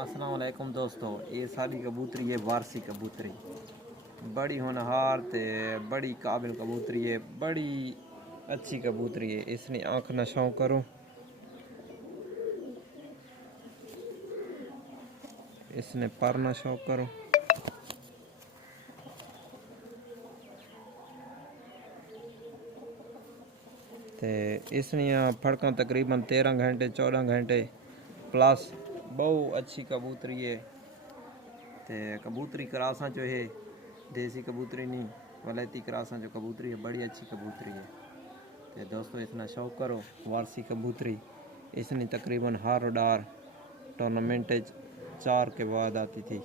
अस्सलाम वालेकुम दोस्तों, ये सारी कबूतरी है वारसी कबूतरी। बड़ी होनहार ते बड़ी काबिल कबूतरी है, बड़ी अच्छी कबूतरी है। इसने आँख नशाओ करो, इसने पर नशाओ करो। ते इसनिया फड़का तकरीबन 13 घंटे 14 घंटे प्लस। बहुत अच्छी कबूतरी है। ते कबूतरी करासा जो है देसी कबूतरी नहीं, वलैती करासा जो कबूतरी है बड़ी अच्छी कबूतरी है। तो दोस्तों इसना शौक करो वारसी कबूतरी। इसने तकरीबन हर डार टूर्नामेंट 4 के बाद आती थी।